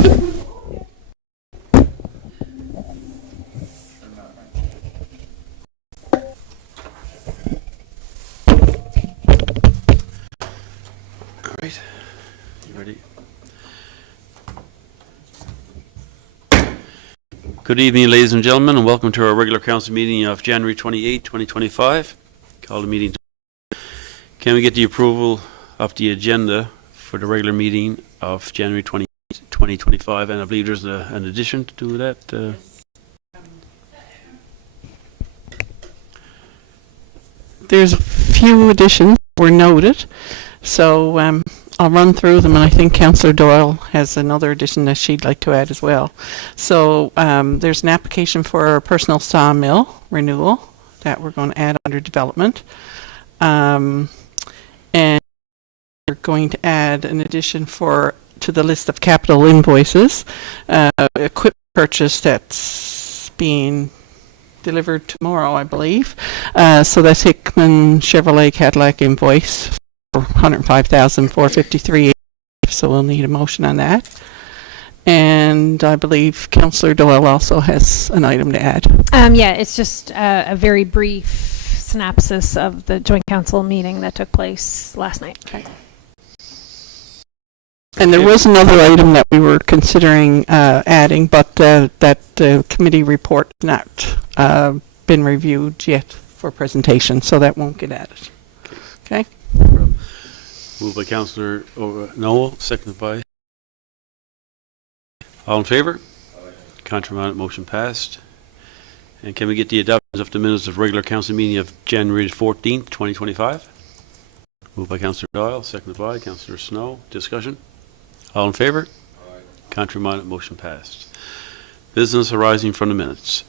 All right, you ready? Good evening, ladies and gentlemen, and welcome to our regular council meeting of January 28, 2025. Call the meeting. Can we get the approval of the agenda for the regular meeting of January 28, 2025? And I believe there's an addition to that. There's a few additions that were noted, so I'll run through them, and I think Councillor Doyle has another addition that she'd like to add as well. So there's an application for a personal sawmill renewal that we're going to add under development. And we're going to add an addition to the list of capital invoices, equipment purchase that's being delivered tomorrow, I believe. So that's Hickman Chevrolet Cadillac invoice for $105,453. So we'll need a motion on that. And I believe Councillor Doyle also has an item to add. Yeah, it's just a very brief synopsis of the joint council meeting that took place last night. Okay. And there was another item that we were considering adding, but that committee report has not been reviewed yet for presentation, so that won't get added. Okay? Moved by Councillor Noel, seconded by. All in favor? Aye. Contrary minded, motion passed. And can we get the adoption of the minutes of regular council meeting of January 14th, 2025? Moved by Councillor Doyle, seconded by Councillor Snow. Discussion? All in favor? Aye. Contrary minded, motion passed. Business arising from the minutes.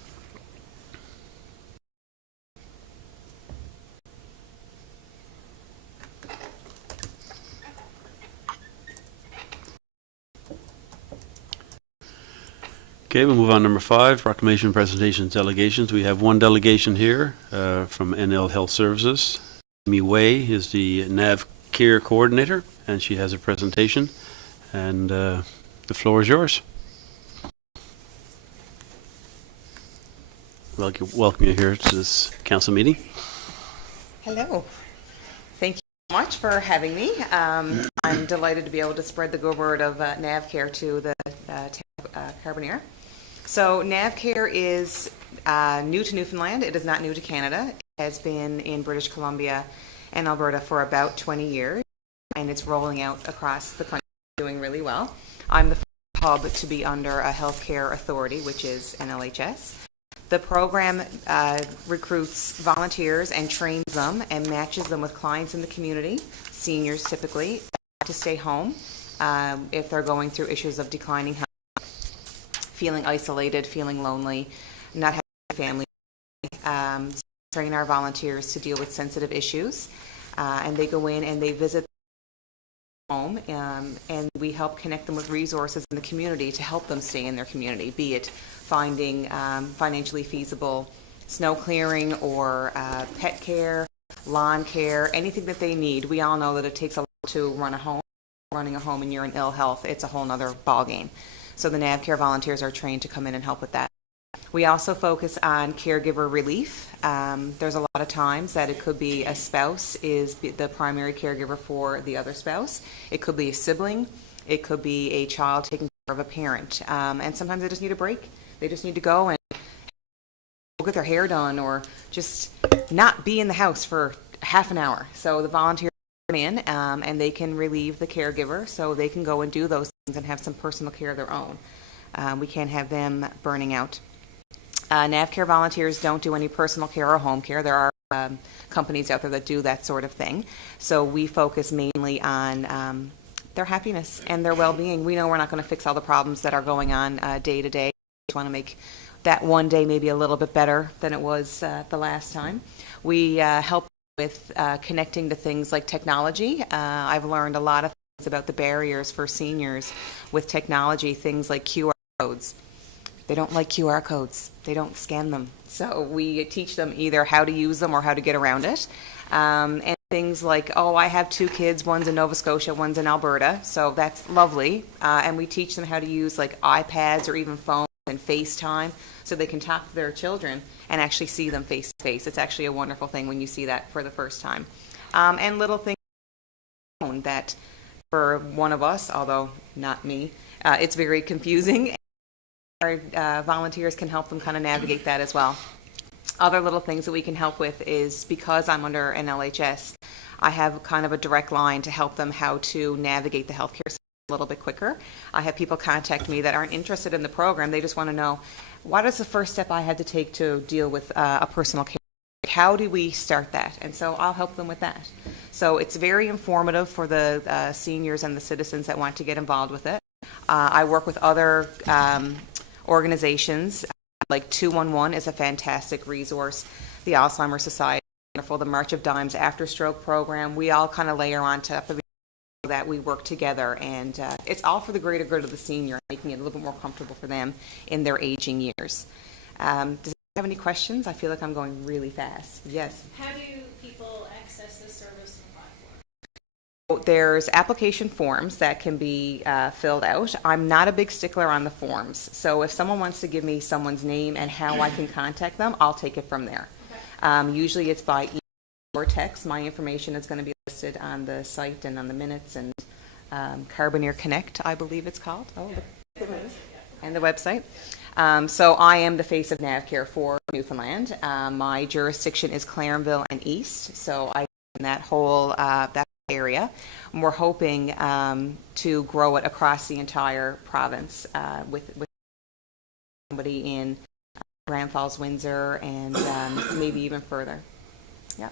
Okay, we'll move on to number 5, proclamation, presentations, delegations. We have one delegation here from NL Health Services. Amy Way is the NAV Care Coordinator, and she has a presentation. And the floor is yours. Welcome you here to this council meeting. Hello. Thank you so much for having me. I'm delighted to be able to spread the good word of NAV Care to the Carbonear. So NAV Care is new to Newfoundland. It is not new to Canada. It has been in British Columbia and Alberta for about 20 years, and it's rolling out across the country, doing really well. I'm the first hub to be under a healthcare authority, which is NLHS. The program recruits volunteers and trains them and matches them with clients in the community, seniors typically, to stay home if they're going through issues of declining health, feeling isolated, feeling lonely, not having a family. Train our volunteers to deal with sensitive issues, and they go in and they visit home, and we help connect them with resources in the community to help them stay in their community, be it finding financially feasible snow clearing or pet care, lawn care, anything that they need. We all know that it takes a lot to run a home. Running a home and you're in ill health, it's a whole nother ballgame. So the NAV Care volunteers are trained to come in and help with that. We also focus on caregiver relief. There's a lot of times that it could be a spouse is the primary caregiver for the other spouse. It could be a sibling. It could be a child taking care of a parent. And sometimes they just need a break. They just need to go and get their hair done or just not be in the house for half an hour. So the volunteers come in and they can relieve the caregiver so they can go and do those things and have some personal care of their own. We can't have them burning out. NAV Care volunteers don't do any personal care or home care. There are companies out there that do that sort of thing. So we focus mainly on their happiness and their well-being. We know we're not going to fix all the problems that are going on day to day. We just want to make that one day maybe a little bit better than it was the last time. We help with connecting to things like technology. I've learned a lot of things about the barriers for seniors with technology, things like QR codes. They don't like QR codes. They don't scan them. So we teach them either how to use them or how to get around it. And things like, oh, I have 2 kids, one's in Nova Scotia, one's in Alberta, so that's lovely. And we teach them how to use like iPads or even phones and FaceTime so they can talk to their children and actually see them face to face. It's actually a wonderful thing when you see that for the first time. And little things that for one of us, although not me, it's very confusing. Our volunteers can help them kind of navigate that as well. Other little things that we can help with is, because I'm under an LHS, I have kind of a direct line to help them how to navigate the healthcare system a little bit quicker. I have people contact me that aren't interested in the program. They just want to know, what is the first step I had to take to deal with a personal care? How do we start that? And so I'll help them with that. So it's very informative for the seniors and the citizens that want to get involved with it. I work with other organizations, like 211 is a fantastic resource. The Alzheimer's Society is wonderful. The March of Dimes After Stroke program. We all kind of layer on top of that. We work together, and it's all for the greater good of the senior, making it a little bit more comfortable for them in their aging years. Does anyone have any questions? I feel like I'm going really fast. Yes. How do people access this service and apply for it? There's application forms that can be filled out. I'm not a big stickler on the forms, so if someone wants to give me someone's name and how I can contact them, I'll take it from there. Okay. Usually it's by email or text. My information is going to be listed on the site and on the minutes, and Carbonear Connect, I believe it's called. Oh, and the website. So I am the face of NavCare for Newfoundland. My jurisdiction is Clarenville and East, so I in that whole that area. And we're hoping to grow it across the entire province with somebody in Grand Falls, Windsor, and maybe even further. Yeah.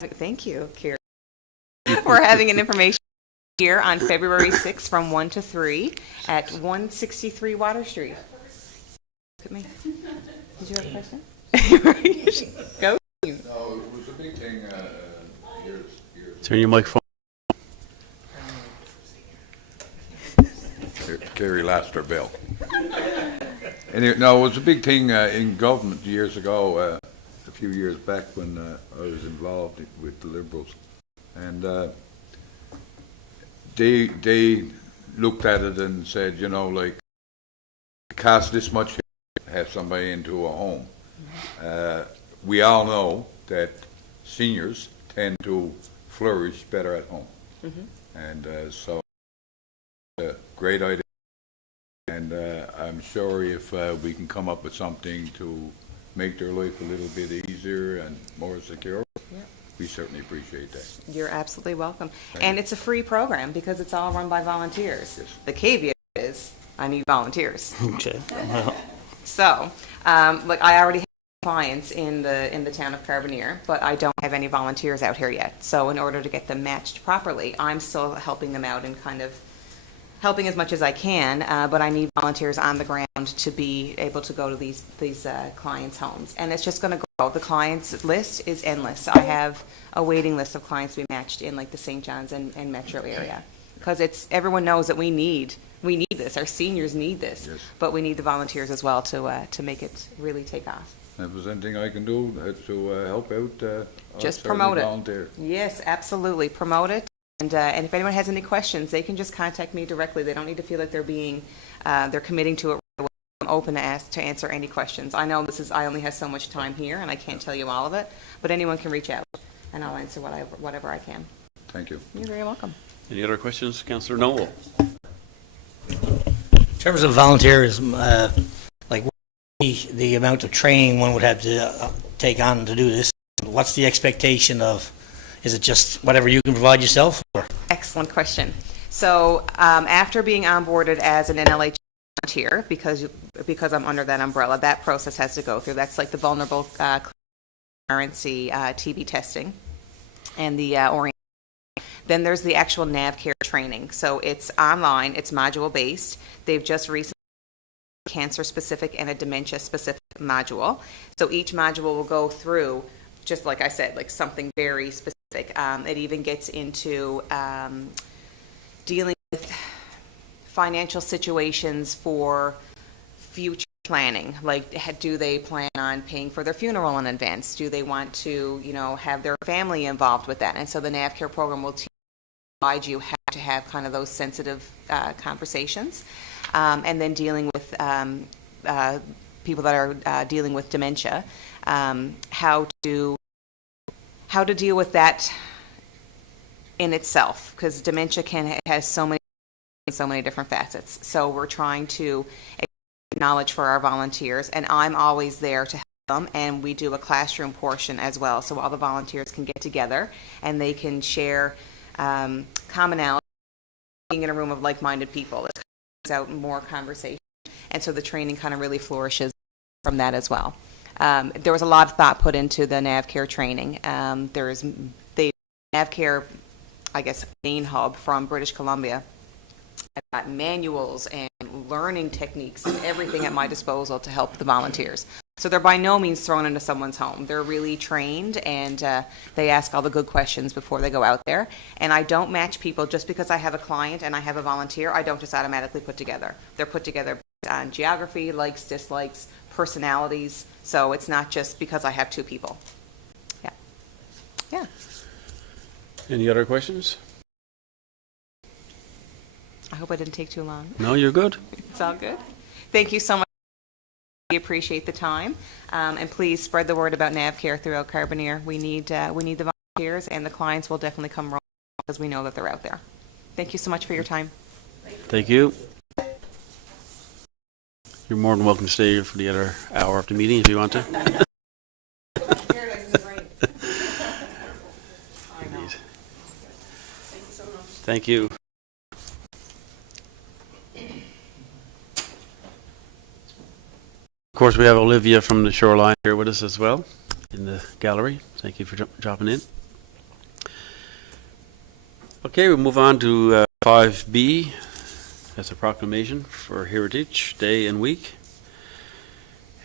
Thank you, Kira. We're having an information here on February 6th from 1 to 3 at 163 Water Street. Look at me. Did you have a question? Go. No, it was a big thing years. Turn your microphone. Kerry Laster Bill. Anyway, no, it was a big thing in government years ago, a few years back when I was involved with the Liberals. And they looked at it and said, you know, like, it costs this much to have somebody into a home. We all know that seniors tend to flourish better at home. Mm-hmm. And so a great idea. And I'm sure if we can come up with something to make their life a little bit easier and more secure, yep, we certainly appreciate that. You're absolutely welcome. And it's a free program because it's all run by volunteers. Yes. The caveat is I need volunteers. Okay. So, look, I already have clients in the town of Carbonear, but I don't have any volunteers out here yet. So in order to get them matched properly, I'm still helping them out and kind of helping as much as I can, but I need volunteers on the ground to be able to go to these clients' homes. And it's just going to grow. The clients list is endless. I have a waiting list of clients to be matched in like the St. John's and metro area, because it's everyone knows that we need this. Our seniors need this, yes, but we need the volunteers as well to make it really take off. If there's anything I can do to help out, just promote it. Volunteer. Yes, absolutely, promote it. And if anyone has any questions, they can just contact me directly. They don't need to feel like they're committing to it. I'm open to answer any questions. I know I only have so much time here, and I can't tell you all of it, but anyone can reach out, and I'll answer whatever I can. Thank you. You're very welcome. Any other questions, Councillor Noel? In terms of volunteers, like the amount of training one would have to take on to do this, what's the expectation of? Is it just whatever you can provide yourself? Or? Excellent question. So after being onboarded as an NLH volunteer, because I'm under that umbrella, that process has to go through. That's like the vulnerable currency TB testing and the orientation. Then there's the actual NavCare training. So it's online, it's module based. They've just recently cancer specific and a dementia specific module. So each module will go through, just like I said, like something very specific. It even gets into dealing with financial situations for future planning. Like, do they plan on paying for their funeral in advance? Do they want to, have their family involved with that? And so the NAVCare program will guide you how to have kind of those sensitive conversations. And then dealing with people that are dealing with dementia, how to deal with that in itself, because dementia has so many different facets. So we're trying to knowledge for our volunteers, and I'm always there to help them, and we do a classroom portion as well, so all the volunteers can get together and they can share commonality. Being in a room of like-minded people, it brings out more conversation, and so the training kind of really flourishes from that as well. There was a lot of thought put into the NAVCare training. There's the NAVCare, I guess, main hub from British Columbia. I've got manuals and learning techniques and everything at my disposal to help the volunteers. So they're by no means thrown into someone's home. They're really trained, and they ask all the good questions before they go out there. And I don't match people just because I have a client and I have a volunteer. I don't just automatically put together. They're put together based on geography, likes, dislikes, personalities. So it's not just because I have two people. Yeah. Any other questions? I hope I didn't take too long. No, you're good. It's all good. Thank you so much. We appreciate the time. And please spread the word about NAVCare throughout Carbonear. We need the volunteers, and the clients will definitely come along because we know that they're out there. Thank you so much for your time. Thank you. You're more than welcome to stay here for the other hour of the meeting if you want to. Thank you. Of course, we have Olivia from the Shoreline here with us as well in the gallery. Thank you for dropping in. Okay, we'll move on to 5B. That's a proclamation for Heritage Day and Week.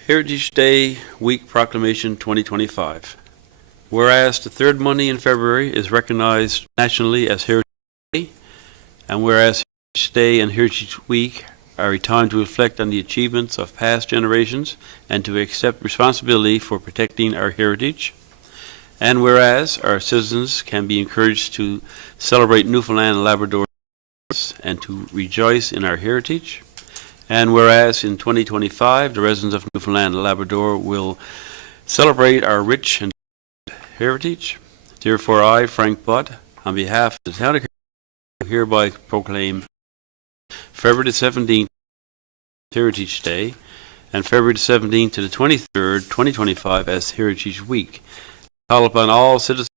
Heritage Day Week Proclamation 2025. Whereas the third Monday in February is recognized nationally as Heritage Day, and whereas Heritage Day and Heritage Week are a time to reflect on the achievements of past generations and to accept responsibility for protecting our heritage. And whereas our citizens can be encouraged to celebrate Newfoundland and Labrador and to rejoice in our heritage. And whereas in 2025, the residents of Newfoundland and Labrador will celebrate our rich and heritage. Therefore, I, Frank Butt, on behalf of the town of Carbonear, hereby proclaim February the 17th, Heritage Day, and February the 17th to the 23rd, 2025 as Heritage Week. Call upon all citizens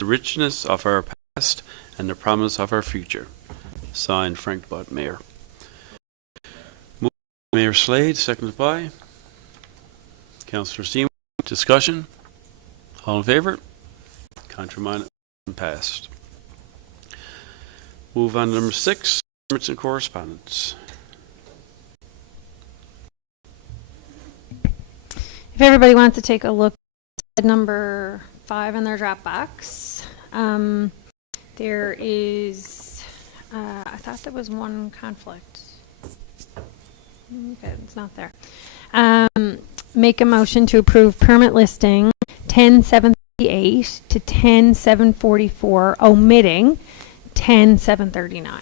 the richness of our past and the promise of our future. Signed, Frank Butt, Mayor. Mayor Slade, seconded by Councillor Seymour. Discussion? All in favor? Contrary passed. Move on to number 6, comments and correspondence. If everybody wants to take a look at number 5 in their Dropbox, there is, I thought there was one conflict. Okay, it's not there. Make a motion to approve permit listing 10738 to 10744, omitting 10739.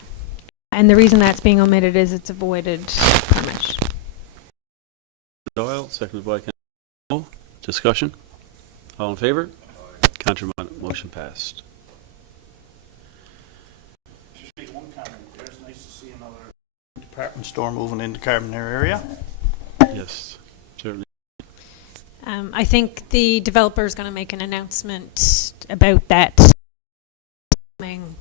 And the reason that's being omitted is it's a voided permit. Doyle, seconded by Councillor. Discussion? All in favor? Contrary motion passed. Just make one comment there. It's nice to see another department store moving into Carbonear area. Yes, certainly. I think the developer is going to make an announcement about that coming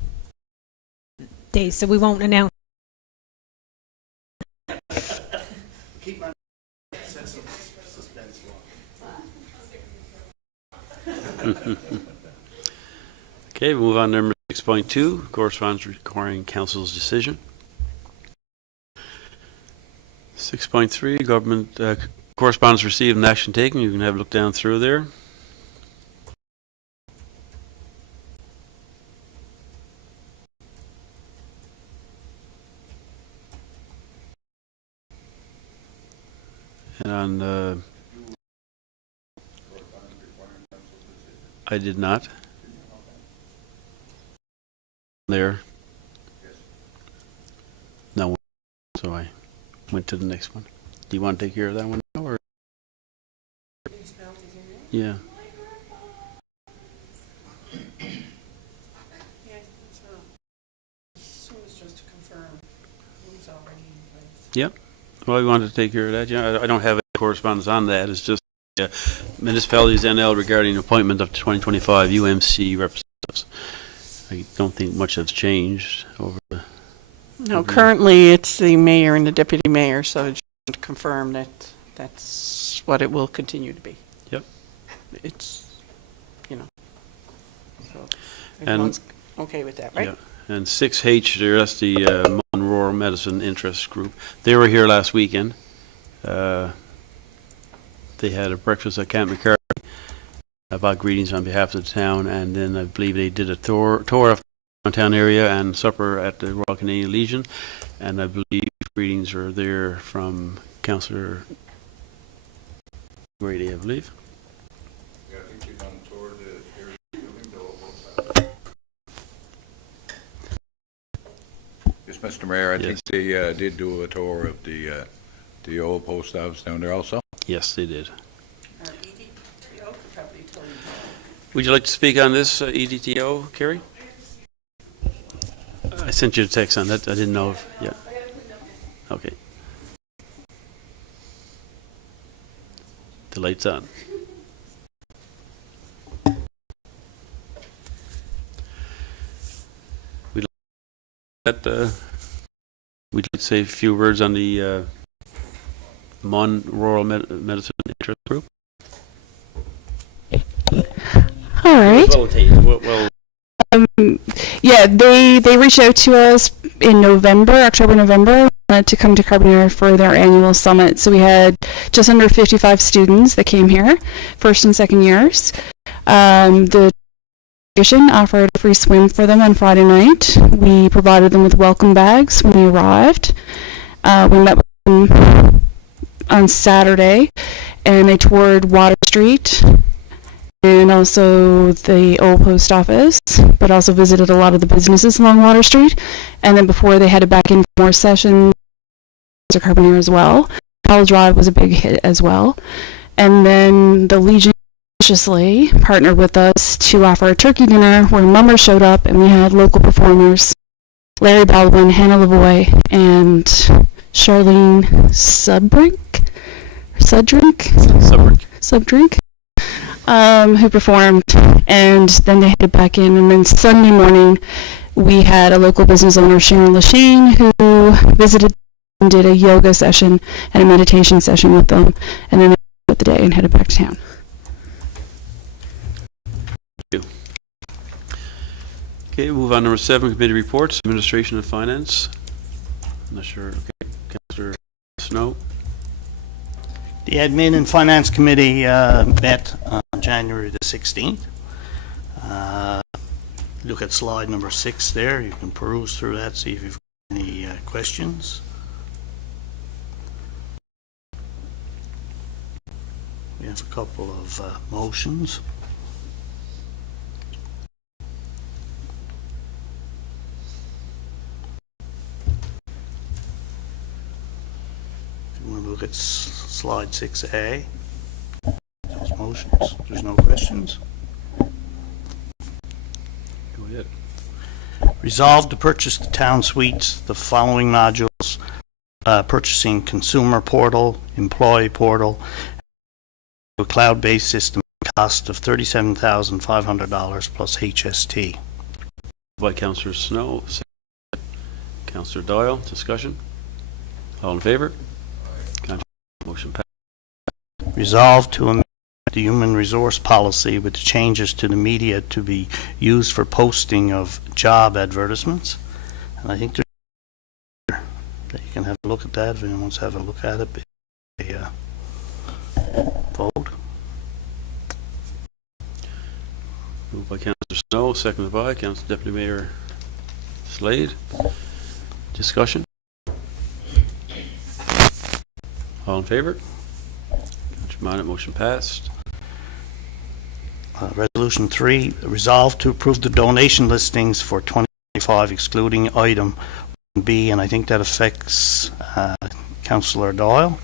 days, so we won't announce. Keep my sense of suspense on. Okay, we'll move on to number 6.2, correspondence requiring council's decision. 6.3, government correspondence received and action taken. You can have a look down through there. And on, I did not. There. No, so I went to the next one. Do you want to take care of that one now, or? Yeah. Yep. Well, we wanted to take care of that. Yeah, I don't have any correspondence on that. It's just municipalities NL regarding appointment of 2025 UMC representatives. I don't think much has changed over the. No, currently it's the mayor and the deputy mayor, so I just want to confirm that that's what it will continue to be. Yep. It's, so And- everyone's okay with that, right? Yeah. And 6H, that's the Mon Rural Medicine Interest Group. They were here last weekend. They had a breakfast at Camp McCarthy about greetings on behalf of the town, and then I believe they did a tour of the downtown area and supper at the Royal Canadian Legion, and I believe greetings are there from Councillor Grady, I believe. Yeah, I think they've done a tour of the area building, Yes, Mr. Mayor, I think Yes. they did do a tour of the old post office down there also. Yes, they did. Would you like to speak on this, EDTO, Kerry? I sent you a text on that. I didn't know if, yeah. Okay. The light's on. We'd like to say a few words on the Mon Rural Medicine Interest Group. All right. Well, Yeah, they reached out to us in October, November, to come to Carbonear for their annual summit. So we had just under 55 students that came here, first and second years. The organization offered a free swim for them on Friday night. We provided them with welcome bags when they arrived. We met with them on Saturday, and they toured Water Street and also the old post office, but also visited a lot of the businesses along Water Street. And then before they headed back in for more sessions to Carbonear as well. Powell Drive was a big hit as well. And then the Legion graciously partnered with us to offer a turkey dinner where members showed up, and we had local performers, Larry Baldwin, Hannah Lavoie, and Charlene Subdrink, who performed, and then they headed back in. And then Sunday morning, we had a local business owner, Sharon Lashane, who visited and did a yoga session and a meditation session with them, and then they spent the day and headed back to town. okay, move on. Number 7, committee reports, administration and finance. I'm not sure. Okay, Councillor Snow. The Admin and Finance Committee met on January the 16th. Look at slide number 6 there. You can peruse through that, see if you've got any questions. We have a couple of motions. If you want to look at slide 6A, those motions, there's no questions. Go ahead. Resolved to purchase the town suites, the following modules, purchasing consumer portal, employee portal, a cloud-based system, cost of $37,500 plus HST. By Councillor Snow. Councillor Doyle, discussion. All in favor? Motion passed. Resolved to amend the human resource policy with changes to the media to be used for posting of job advertisements. And I think that you can have a look at that if anyone wants to have a look at it. Vote. Moved by Councillor Snow, seconded by Councillor Deputy Mayor Slade. Discussion. All in favor? Councillor Minot, motion passed. Resolution 3, resolve to approve the donation listings for 2025 excluding item 1B, and I think that affects Councillor Doyle,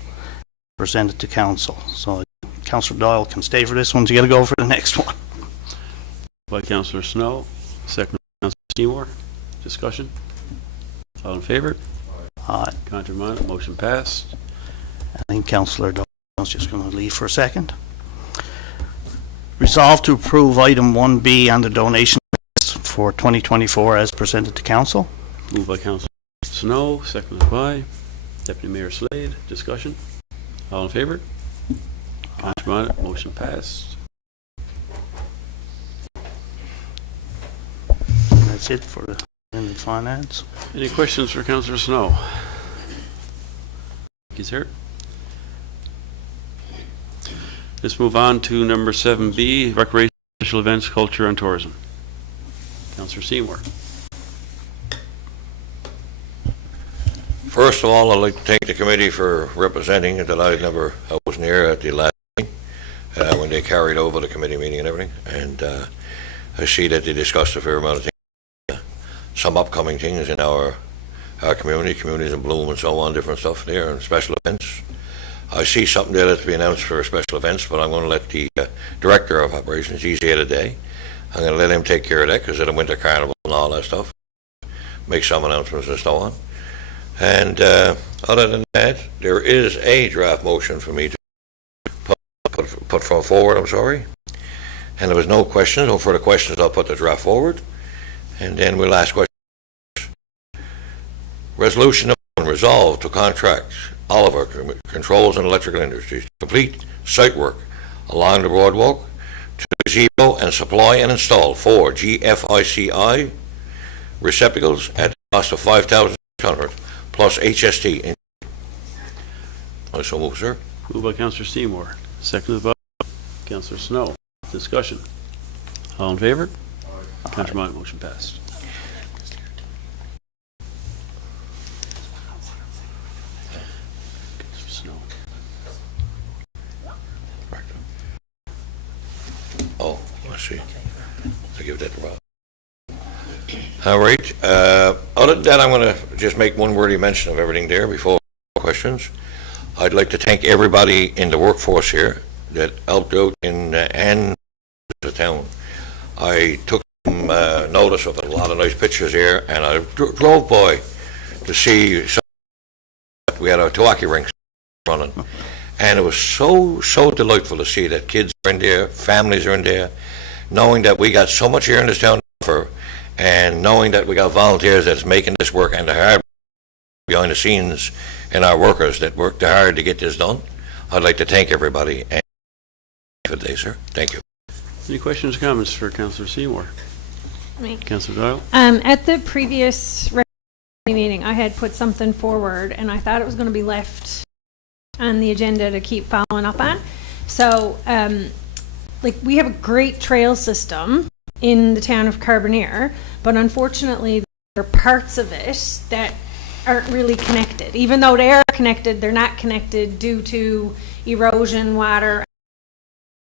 presented to council. So Councillor Doyle can stay for this one, so you got to go for the next one. By Councillor Snow, second by Councillor Seymour. Discussion? All in favor? Aye. Councillor Minot, motion passed. I think Councillor Doyle is just going to leave for a second. Resolve to approve item 1B on the donation list for 2024 as presented to council. Moved by Councillor Snow, seconded by Deputy Mayor Slade. Discussion? All in favor? Councillor Minot, motion passed. And that's it for the in finance. Any questions for Councillor Snow? He's here. Let's move on to number 7B, Recreation, Special Events, Culture and Tourism. Councillor Seymour. First of all, I'd like to thank the committee for representing that I wasn't here at the last meeting when they carried over the committee meeting and everything. And I see that they discussed a fair amount of things, some upcoming things in our communities in bloom and so on, different stuff there and special events. I see something there that's being announced for special events, but I'm going to let the Director of Operations, he's here today. I'm going to let him take care of that because of the Winter Carnival and all that stuff. Make some announcements and so on. And other than that, there is a draft motion for me to put forward, I'm sorry. And there was no questions, no further questions, I'll put the draft forward. And then we'll ask questions. Resolution number 1, resolve to contract Oliver Controls and Electrical Industries to complete site work along the boardwalk to the gazebo and supply and install 4 GFICI receptacles at the cost of $5,600 plus HST. I so move, sir. Moved by Councillor Seymour, seconded by Councillor Snow. Discussion. All in favor? Councillor Minot, motion passed. Oh, I see. I give that to Rob. All right. Other than that, I'm going to just make one wordy mention of everything there before questions. I'd like to thank everybody in the workforce here that helped out in and the town. I took some notice of a lot of nice pictures here, and I drove by to see some. We had a hockey rink running. And it was so delightful to see that kids are in there, families are in there, knowing that we got so much here in this town to offer, and knowing that we got volunteers that's making this work and the hard behind the scenes and our workers that worked hard to get this done. I'd like to thank everybody and for the day, sir. Thank you. Any questions or comments for Councillor Seymour? Me. Councillor Doyle? At the previous meeting, I had put something forward, and I thought it was going to be left on the agenda to keep following up on. So, like, we have a great trail system in the town of Carbonear, but unfortunately there are parts of it that aren't really connected. Even though they are connected, they're not connected due to erosion, water.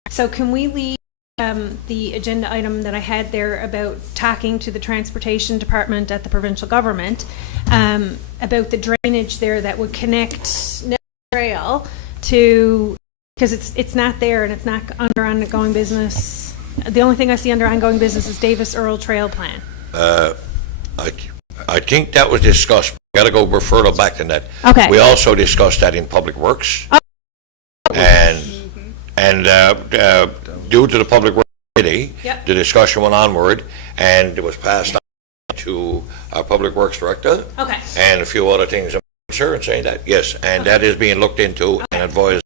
So can we leave the agenda item that I had there about talking to the transportation department at the provincial government about the drainage there that would connect trail to, because it's not there and it's not under ongoing business. The only thing I see under ongoing business is Davis Earl Trail Plan. I think that was discussed. We got to go further back than that. Okay. We also discussed that in Public Works, and due to the Public Works Committee, Yep. the discussion went onward, and it was passed on to our Public Works Director, Okay. and a few other things. Sure, and saying that, yes, and that is being looked into and advised.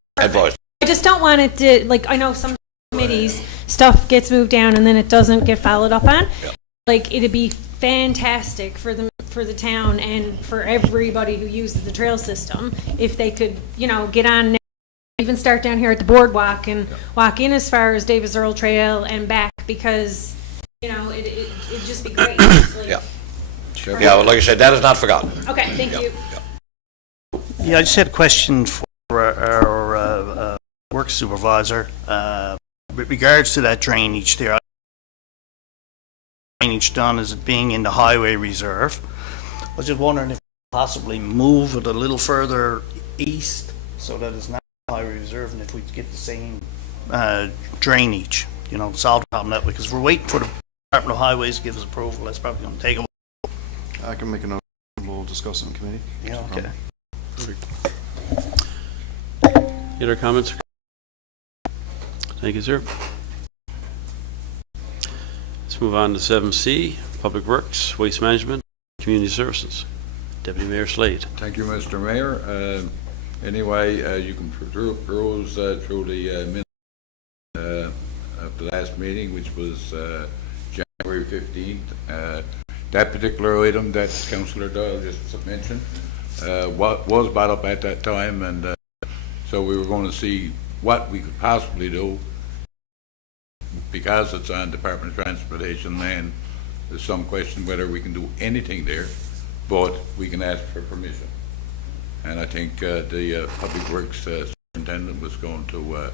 I just don't want it to, like, I know some committees, stuff gets moved down and then it doesn't get followed up on. Yep. Like, it'd be fantastic for the town and for everybody who uses the trail system if they could, get on, even start down here at the boardwalk and walk in as far as Davis Earl Trail and back, because, it'd just be great. Like, Yeah. Yeah, well, like I said, that is not forgotten. Okay, thank you. Yeah, I just had a question for our Works Supervisor. With regards to that drainage there, drainage done as it being in the highway reserve. I was just wondering if possibly move it a little further east so that it's not highway reserve, and if we could get the same drainage, you know, solve the problem that way, because we're waiting for the Department of Highways to give us approval. That's probably going to take a while. I can make a note. We'll discuss it in committee. Yeah, okay. Any other comments? Thank you, sir. Let's move on to 7C, Public Works, Waste Management, Community Services. Deputy Mayor Slade. Thank you, Mr. Mayor. Anyway, you can peruse through the minutes of the last meeting, which was January 15th. That particular item that Councillor Doyle just mentioned was brought up at that time, and so we were going to see what we could possibly do, because it's on Department of Transportation land. There's some question whether we can do anything there, but we can ask for permission. And I think the Public Works Superintendent was going to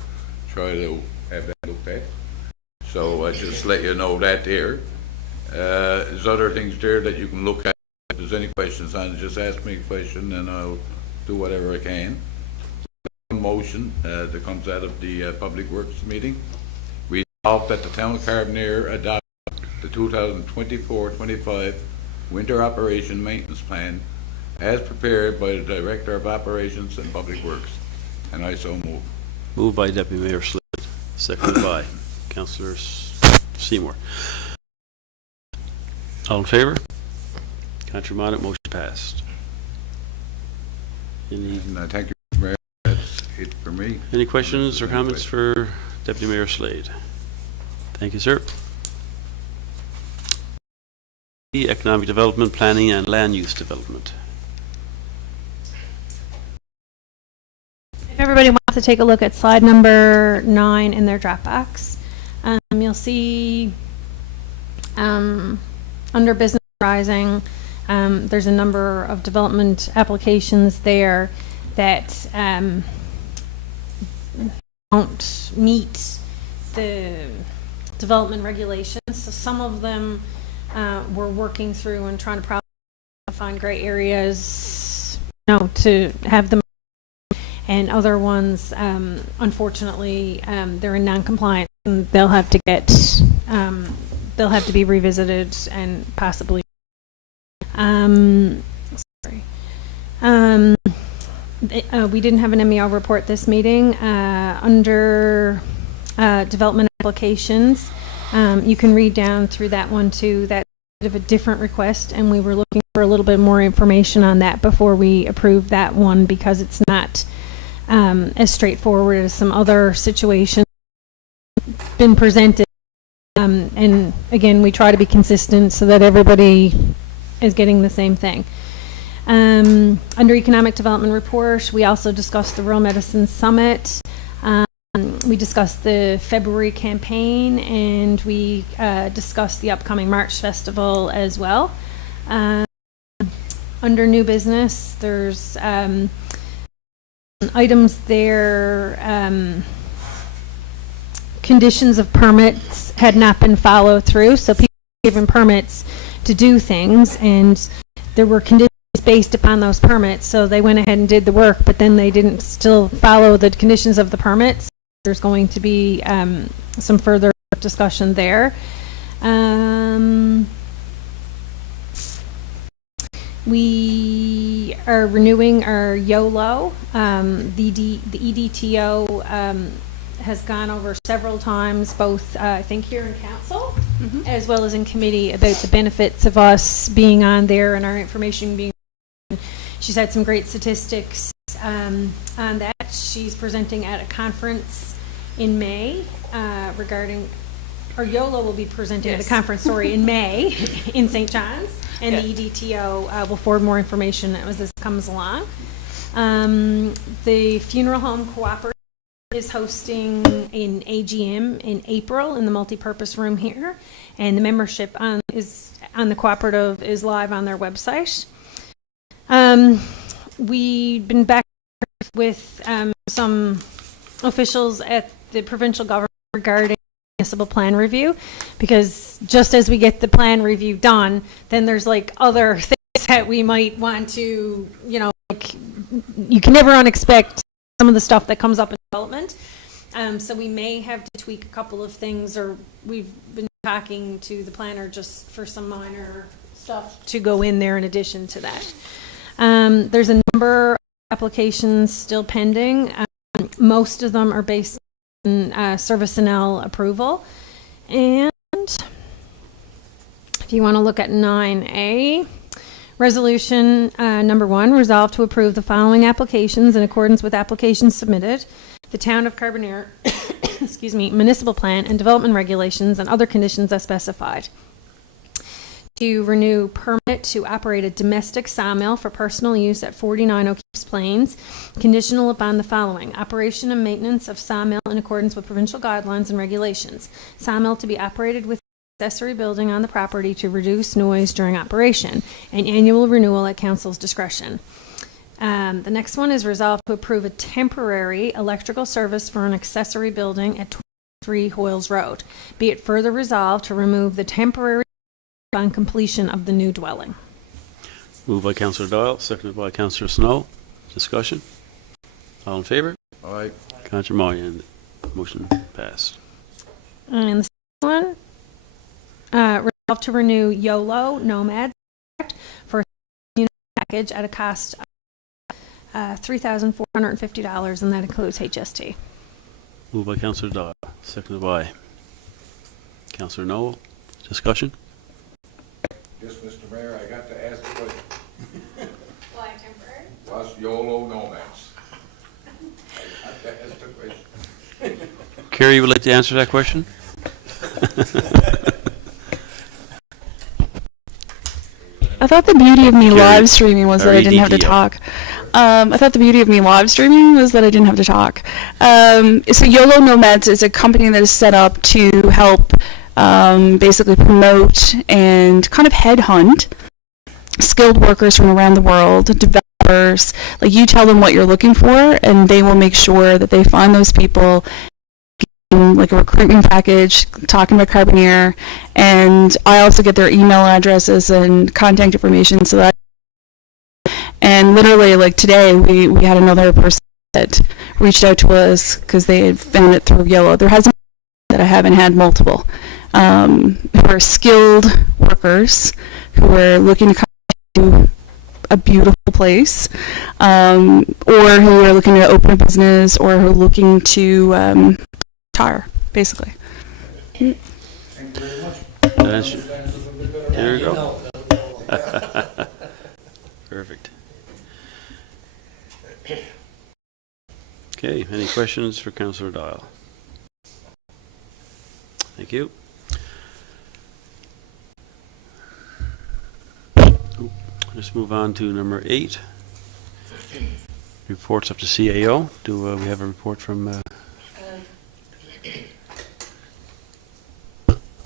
try to have that looked at. So just let you know that there. There's other things there that you can look at. If there's any questions on it, just ask me a question and I'll do whatever I can. One motion that comes out of the Public Works meeting. We resolve that the Town of Carbonear adopt the 2024-25 Winter Operation Maintenance Plan as prepared by the Director of Operations and Public Works. And I so move. Moved by Deputy Mayor Slade, seconded by Councillor Seymour. All in favor? Contrary minded, motion passed. Thank you, Mr. Mayor. That's it for me. Any questions or comments for Deputy Mayor Slade? Thank you, sir. Economic Development, Planning and Land Use Development. If everybody wants to take a look at slide number 9 in their Dropbox, you'll see under Business Rising, there's a number of development applications there that don't meet the development regulations. So some of them we're working through and trying to probably find gray areas, you know, to have them. And other ones, unfortunately, they're in non-compliance, and they'll have to get, they'll have to be revisited and possibly. Sorry. We didn't have an MEO report this meeting. Under development applications, you can read down through that one too. That's a bit of a different request, and we were looking for a little bit more information on that before we approved that one, because it's not as straightforward as some other situations been presented. And again, we try to be consistent so that everybody is getting the same thing. Under Economic Development Report, we also discussed the Rural Medicine Summit. We discussed the February campaign, and we discussed the upcoming March Festival as well. Under New Business, there's items there. Conditions of permits had not been followed through, so people were given permits to do things, and there were conditions based upon those permits, so they went ahead and did the work, but then they didn't still follow the conditions of the permits. There's going to be some further discussion there. We are renewing our YOLO. The EDTO has gone over several times, both I think here in council, as well as in committee, about the benefits of us being on there and our information being. She's had some great statistics on that. She's presenting at a conference in May regarding, or YOLO will be presenting at a conference, sorry, in May in St. John's, and the EDTO will forward more information as this comes along. The Funeral Home Cooperative is hosting an AGM in April in the multipurpose room here, and the membership on the cooperative is live on their website. We've been back with some officials at the provincial government regarding municipal plan review, because just as we get the plan review done, then there's like other things that we might want to, you know, like you can never unexpect some of the stuff that comes up in development. So we may have to tweak a couple of things, or we've been talking to the planner just for some minor stuff to go in there in addition to that. There's a number of applications still pending. Most of them are based on Service-NL approval. And if you want to look at 9A, resolution number 1, resolve to approve the following applications in accordance with applications submitted. The Town of Carbonear, excuse me, municipal plan and development regulations and other conditions as specified. To renew permit to operate a domestic sawmill for personal use at 49 O'Keefe's Plains, conditional upon the following: operation and maintenance of sawmill in accordance with provincial guidelines and regulations. Sawmill to be operated with accessory building on the property to reduce noise during operation, and annual renewal at council's discretion. The next one is resolved to approve a temporary electrical service for an accessory building at 23 Hoyles Road. Be it further resolved to remove the temporary on completion of the new dwelling. Moved by Councillor Doyle, seconded by Councillor Snow. Discussion? All in favor? Aye. Councillor Moyen. Motion passed. And the second one, resolved to renew YOLO Nomad for a unit package at a cost of $3,450, and that includes HST. Moved by Councillor Doyle, seconded by Councillor Noel. Discussion? Yes, Mr. Mayor, I got to ask a question. Why temporary? What's YOLO nomads? I got to ask the question. Carrie, you would like to answer that question? I thought the beauty of me Carrie, live streaming was that I didn't have to REDTO. talk. I thought the beauty of me live streaming was that I didn't have to talk. So YOLO Nomads is a company that is set up to help basically promote and kind of headhunt skilled workers from around the world, developers. Like, you tell them what you're looking for, and they will make sure that they find those people, like a recruitment package, talking about Carbonear, and I also get their email addresses and contact information, so that. And literally, like today, we had another person that reached out to us because they had found it through YOLO. There hasn't been that I haven't had multiple who are skilled workers who are looking to come to a beautiful place, or who are looking to open a business, or who are looking to retire, basically. There you go. Perfect. Okay, any questions for Councillor Dial? Thank you. Let's move on to number 8. Reports up to CAO. Do we have a report from...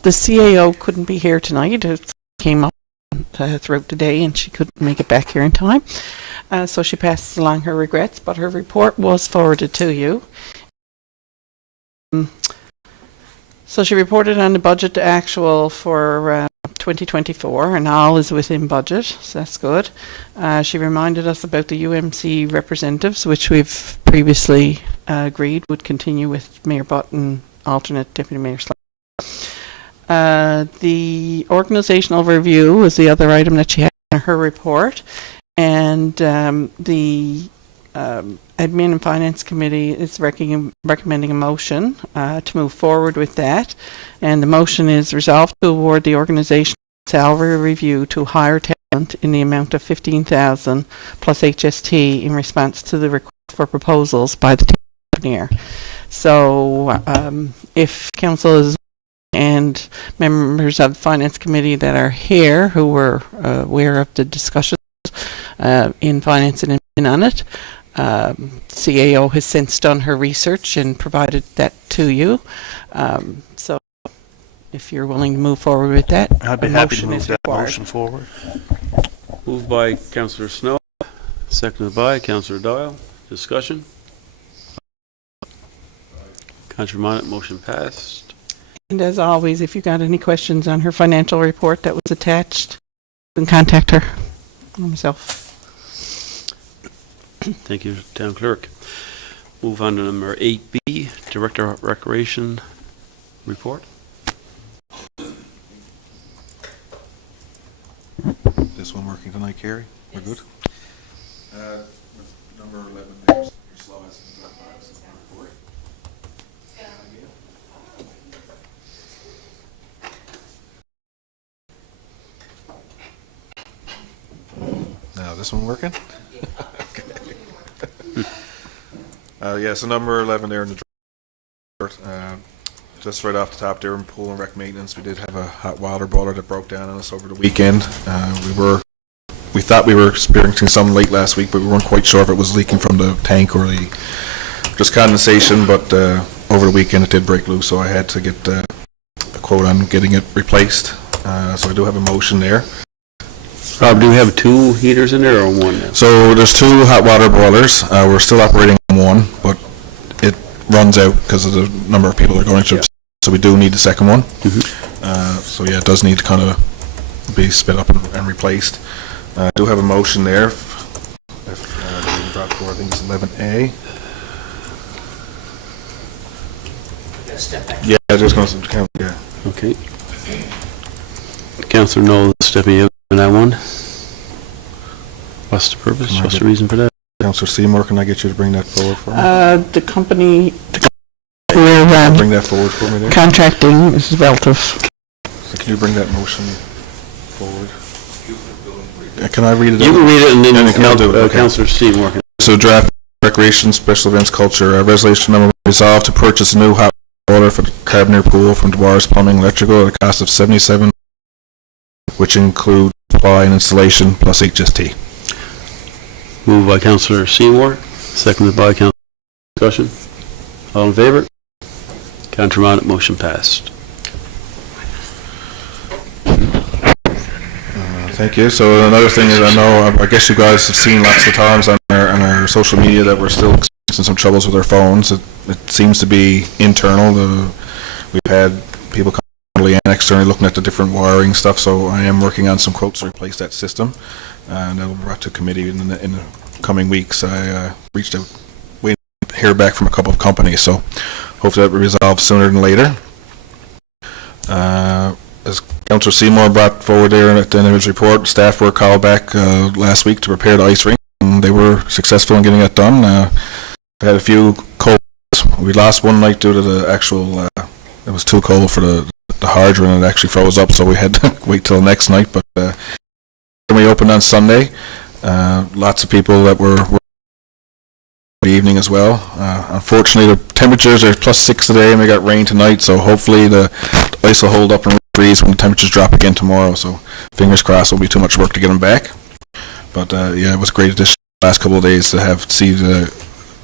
The CAO couldn't be here tonight. It came up throughout the day and she couldn't make it back here in time. So she passes along her regrets, but her report was forwarded to you. So she reported on the budget to actual for 2024, and all is within budget, so that's good. She reminded us about the UMC representatives, which we've previously agreed would continue with Mayor Butt and alternate Deputy Mayor Slack. The organizational review was the other item that she had in her report, and the Admin and Finance Committee is recommending a motion to move forward with that, and the motion is resolved to award the organizational salary review to hire talent in the amount of $15,000 plus HST in response to the request for proposals by the Carbonear. So if council is and members of the Finance Committee that are here who were aware of the discussions in Finance and Admin on it, CAO has since done her research and provided that to you. So if you're willing to move forward with that, I'd be happy to move that motion forward. Moved by Councillor Snow, seconded by Councillor Doyle. Discussion? Counselor Monette, motion passed. And as always, if you got any questions on her financial report that was attached, you can contact her or myself. Thank you, Town Clerk. Move on to number 8B, Director of Recreation report. This one working tonight, Carrie? We're good? Number 11, your slides. Now, this one working? Yeah, so number 11 there in the report. Just right off the top there in pool and rec maintenance, we did have a hot water boiler that broke down on us over the weekend. We thought we were experiencing some late last week, but we weren't quite sure if it was leaking from the tank or just condensation, but over the weekend it did break loose, so I had to get a quote on getting it replaced. So I do have a motion there. Rob, do we have 2 heaters in there or 1 now? So there's 2 hot water boilers. We're still operating on 1, but it runs out because of the number of people that are going through. So we do need the second one. So yeah, it does need to kind of be sped up and replaced. I do have a motion there. If we drop for, I think it's 11A. Step back. Yeah, just going to count. Yeah. Okay. Counselor Noel stepping in on that one. What's the purpose? Can I What's the get- reason for that? Councillor Seymour, can I get you to bring that forward for me? The company we're Bring that forward for me there. contracting is relative. So can you bring that motion forward? Can I read it? You out? can read it and then And I'll do it, okay. Counselor Seymour can. So draft recreation, special events, culture, resolution number resolved to purchase a new hot water for the Carbonear pool from Dwar's Plumbing Electrical at a cost of $77, which include supply and installation plus HST. Moved by Counselor Seymour, seconded by Counselor. Discussion. All in favor? Counselor Monette, motion passed. Thank you. So another thing is, I guess you guys have seen lots of times on our social media that we're still experiencing some troubles with our phones. It seems to be internal. We've had people internally and externally looking at the different wiring stuff. So I am working on some quotes to replace that system, and that will be brought to committee in the coming weeks. I reached out, waiting to hear back from a couple of companies. So hopefully that will resolve sooner than later. As Councillor Seymour brought forward there at the end of his report, staff were called back last week to repair the ice rink, and they were successful in getting that done. We had a few colds. We lost one night due to the actual, it was too cold for the hydrant, and it actually froze up, so we had to wait till the next night. But when we opened on Sunday, lots of people that were the evening as well. Unfortunately, the temperatures are +6 today, and we got rain tonight, so hopefully the ice will hold up and freeze when the temperatures drop again tomorrow. So fingers crossed, it'll be too much work to get them back. But yeah, it was great this last couple of days to see the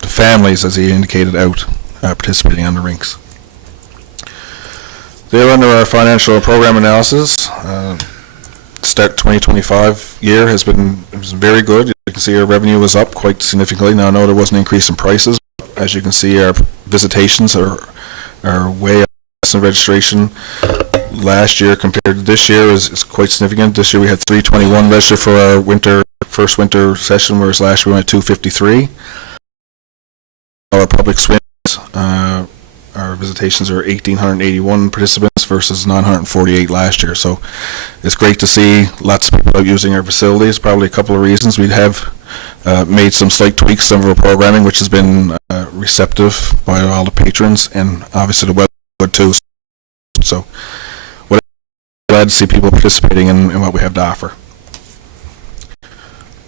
families, as he indicated, out participating on the rinks. There, under our financial program analysis, start 2025 year has been very good. You can see our revenue was up quite significantly. Now I know there was an increase in prices, but as you can see, our visitations are way up in registration. Last year compared to this year is quite significant. This year we had 321 registered for our first winter session, whereas last year we went 253. Our public swims, our visitations are 1,881 participants versus 948 last year. So it's great to see lots of people out using our facilities. Probably a couple of reasons. We have made some slight tweaks to some of our programming, which has been receptive by all the patrons, and obviously the weather too. So glad to see people participating in what we have to offer.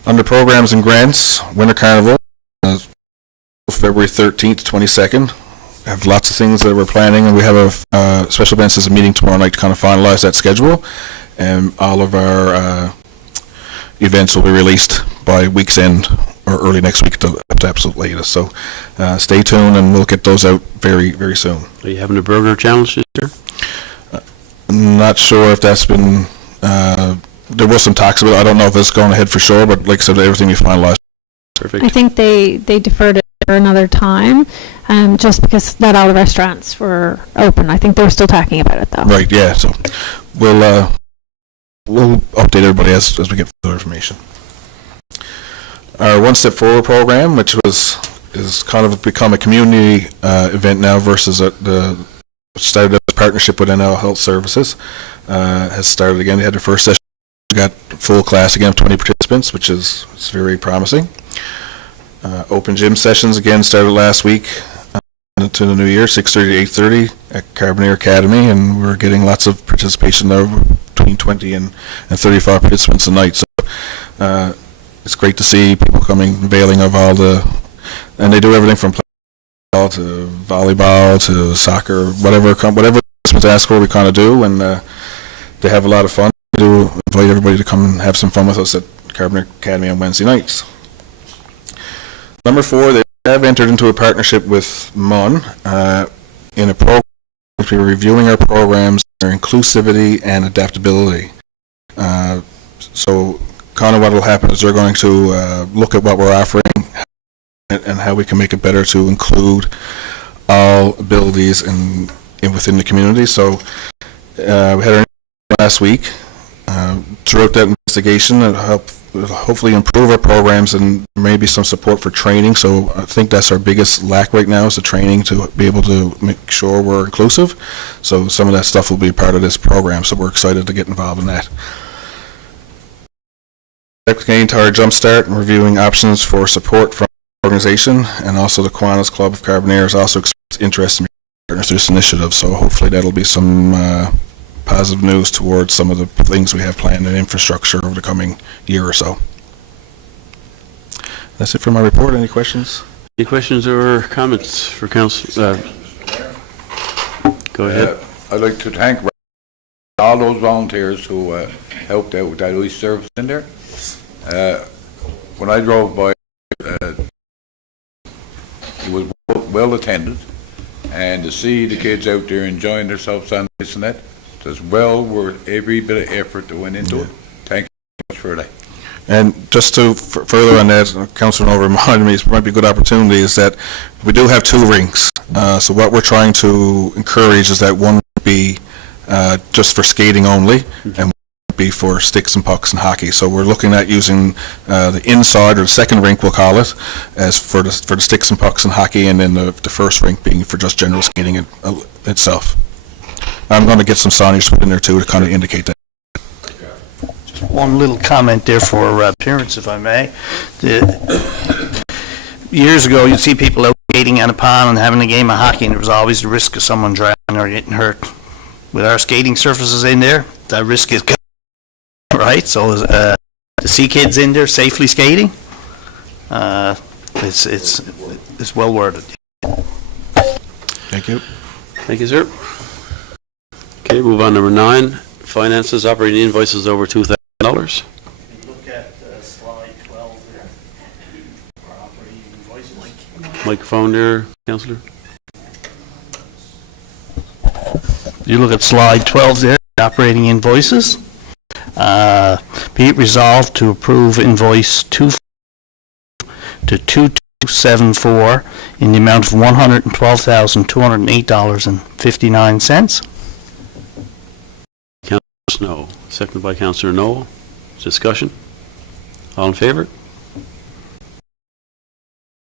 Under programs and grants, Winter Carnival, February 13th to 22nd. We have lots of things that we're planning, and we have a special events as a meeting tomorrow night to kind of finalize that schedule, and all of our events will be released by week's end or early next week at the absolute latest. So stay tuned, and we'll get those out very, very soon. Are you having a burger challenge this year? Not sure if that's been, there was some talks about it. I don't know if it's going ahead for sure, but like I said, everything we finalized. Perfect. I think they deferred it for another time. just because not all the restaurants were open. I think they were still talking about it, though. Right, yeah, so we'll update everybody as we get further information. Our One Step Forward program, which is kind of become a community event now versus started as a partnership with NL Health Services, has started again. They had their first session. We got full class again of 20 participants, which is very promising. Open gym sessions again started last week into the new year, 6:30 to 8:30 at Carbonear Academy, and we're getting lots of participation there, between 20 and 35 participants a night. So it's great to see people coming, availing of all and they do everything from basketball to volleyball to soccer, whatever participants ask for, we kind of do, and they have a lot of fun. We do invite everybody to come and have some fun with us at Carbonear Academy on Wednesday nights. Number 4, they have entered into a partnership with MUN in a program which we're reviewing our programs, their inclusivity and adaptability. So kind of what will happen is they're going to look at what we're offering and how we can make it better to include all abilities within the community. So we had our last week. Throughout that investigation, it'll hopefully improve our programs and maybe some support for training. So I think that's our biggest lack right now, is the training to be able to make sure we're inclusive. So some of that stuff will be part of this program, so we're excited to get involved in that. Getting to our Jumpstart and reviewing options for support from the organization, and also the Kiwanis Club of Carbonear has also expressed interest in partners through this initiative, so hopefully that'll be some positive news towards some of the things we have planned in infrastructure over the coming year or so. That's it for my report. Any questions? Any questions or comments for council? Go ahead. I'd like to thank all those volunteers who helped out with that ice service in there. When I drove by, it was well attended, and to see the kids out there enjoying themselves on this and that, it's well worth every bit of effort that went into it. Thank you much for that. And just to further on that, Councillor Noel reminded me, it might be a good opportunity, is that we do have 2 rinks. So what we're trying to encourage is that one would be just for skating only, and one would be for sticks and pucks and hockey. So we're looking at using the inside, or the second rink we'll call it, as for the sticks and pucks and hockey, and then the first rink being for just general skating itself. I'm going to get some signage put in there too to kind of indicate that. Just one little comment there for parents, if I may. Years ago, you'd see people out skating on a pond and having a game of hockey, and there was always the risk of someone drowning or getting hurt. With our skating surfaces in there, that risk is gone, right? So to see kids in there safely skating, it's well worth it. Thank you. Thank you, sir. Okay, move on. Number 9, finances, operating invoices over $2,000. Look at slide 12 there. Our operating invoices. Microphone there, Councillor. You look at slide 12 there, operating invoices. Be it resolved to approve invoice 2274 in the amount of $112,208.59. Snow, seconded by Councillor Noel. Discussion? All in favor?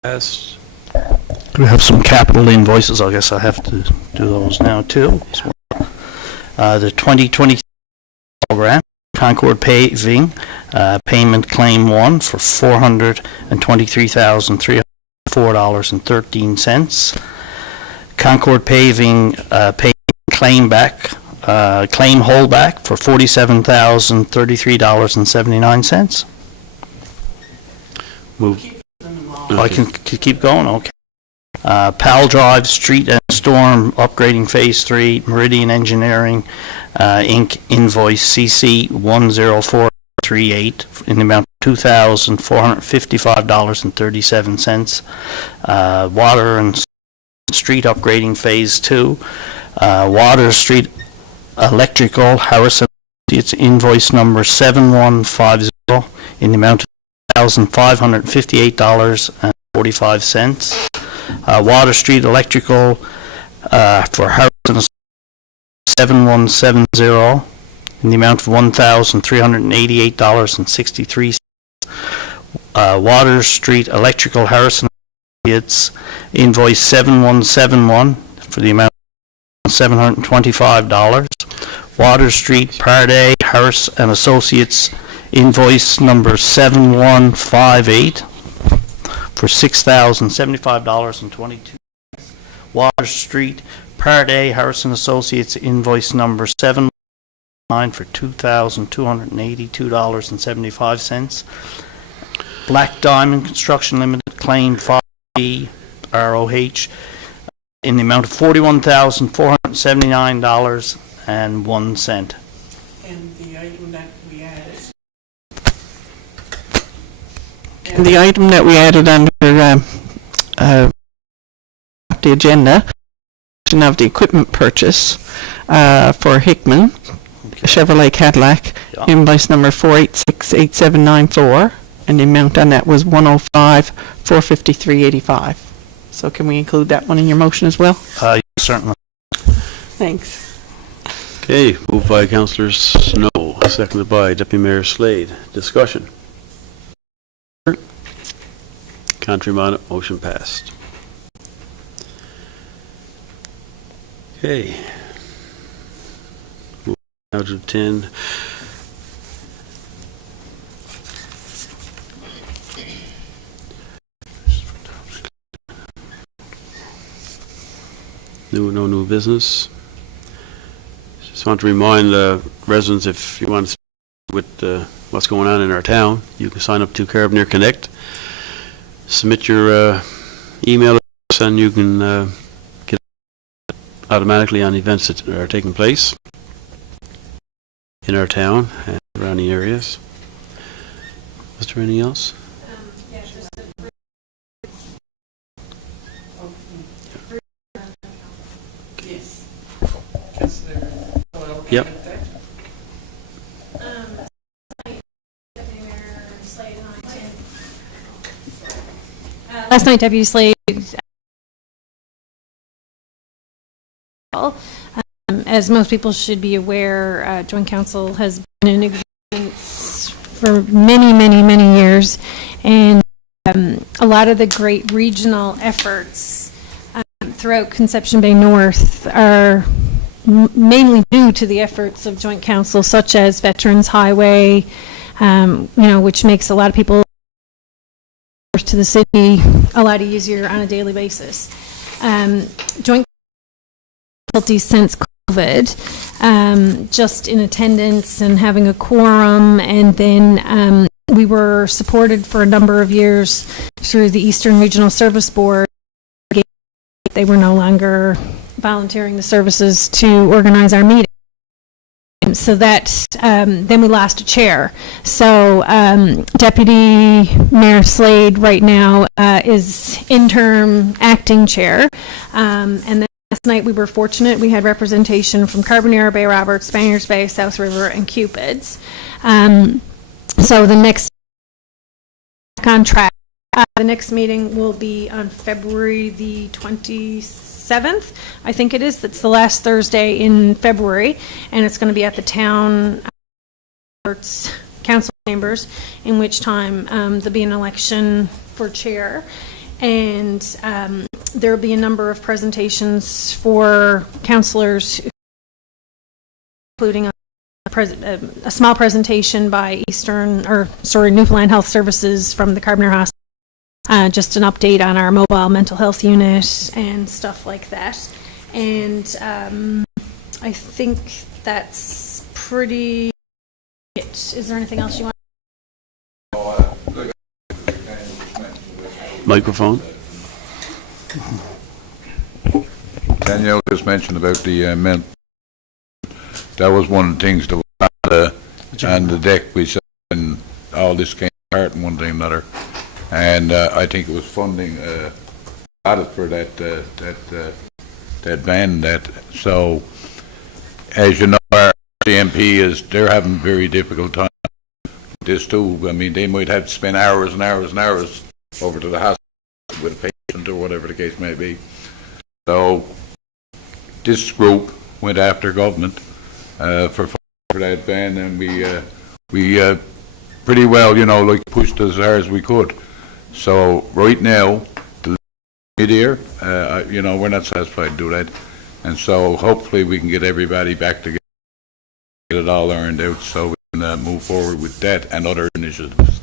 Passed. We have some capital invoices. I guess I have to do those now too. The 2020 program, Concord Paving, payment claim 1 for $423,304.13. Concord Paving, payment claim back. Claim holdback for $47,033.79. Move. I can keep going, okay. Powell Drive Street and Storm upgrading Phase 3, Meridian Engineering, Inc. invoice CC 10438 in the amount of $2,455.37. Water and Street upgrading Phase 2, Water Street Electrical, Harrison, it's invoice number 7150 in the amount of $1,558.45. Water Street Electrical for Harrison 7170 in the amount of $1,388.63. Water Street Electrical Harrison Associates invoice 7171 for the amount of $725. Water Street Part A Harris and Associates invoice number 7158 for $6,075.22. Water Street Part A Harrison Associates invoice number 719 for $2,282.75. Black Diamond Construction Limited claim 5B ROH in the amount of $41,479.01. And the item that we added. And the item that we added under the agenda of the equipment purchase for Hickman Chevrolet Cadillac, invoice number 4868794, and the amount on that was $105,453.85. So can we include that one in your motion as well? Certainly. Thanks. Okay, moved by Councillor Snow, seconded by Deputy Mayor Slade. Discussion. Contrary minded, motion passed. Okay. Now to 10. No new business. Just want to remind residents, if you want to with what's going on in our town, you can sign up to Carbonear Connect, submit your email address, and you can get automatically on events that are taking place in our town and surrounding areas. Was there anything else? Yep. Last night, Deputy Slade, as most people should be aware, Joint Council has been in existence for many, many, many years, and a lot of the great regional efforts throughout Conception Bay North are mainly due to the efforts of Joint Council, such as Veterans Highway, which makes a lot of people to the city a lot easier on a daily basis. Joint difficulties since COVID, just in attendance and having a quorum, and then we were supported for a number of years through the Eastern Regional Service Board. They were no longer volunteering the services to organize our meeting. So that, then we lost a chair. So Deputy Mayor Slade right now is interim acting chair. And then last night we were fortunate. We had representation from Carbonear, Bay Roberts, Spaniards Bay, South River, and Cupids. So the next contract, the next meeting will be on February the 27th, I think it is. That's the last Thursday in February, and it's going to be at the town council chambers, in which time there'll be an election for chair, and there will be a number of presentations for councillors, including a small presentation by Newfoundland Health Services from the Carbonear Hospital. Just an update on our mobile mental health unit and stuff like that. And I think that's pretty it. Is there anything else you want? Microphone. Danielle just mentioned about the men. That was one of the things that was on the deck. We said, and all this came apart and one thing or another. And I think it was funding added for that van. So, as you know, our CMP they're having a very difficult time with this too. I mean, they might have to spend hours and hours and hours over to the hospital with a patient or whatever the case may be. So this group went after government for that ban, and we pretty well, like pushed as hard as we could. So right now, the mid-year, we're not satisfied to do that, and so hopefully we can get everybody back together, get it all earned out, so we can move forward with that and other initiatives.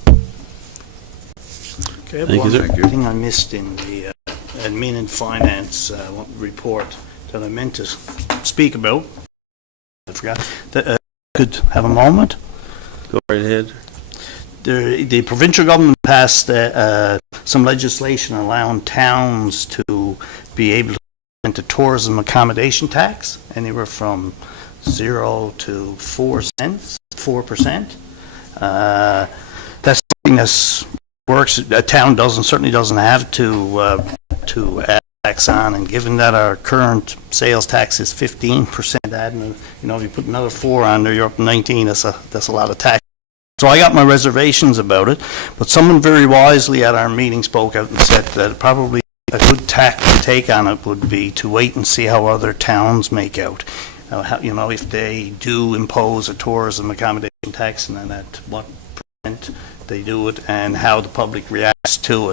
Okay, Thank you, sir. Thank you. One thing I missed in the admin and finance report that I meant to speak about, I forgot. Could have a moment. Go right ahead. The provincial government passed some legislation allowing towns to be able to implement a tourism accommodation tax, anywhere from 0 to 4 cents, 4%. That's something that works. A town certainly doesn't have to add tax on, and given that our current sales tax is 15%, adding, if you put another 4 on there, you're up to 19. That's a lot of tax. So I got my reservations about it, but someone very wisely at our meeting spoke out and said that probably a good tack to take on it would be to wait and see how other towns make out. If they do impose a tourism accommodation tax, and then at what percent they do it, and how the public reacts to it.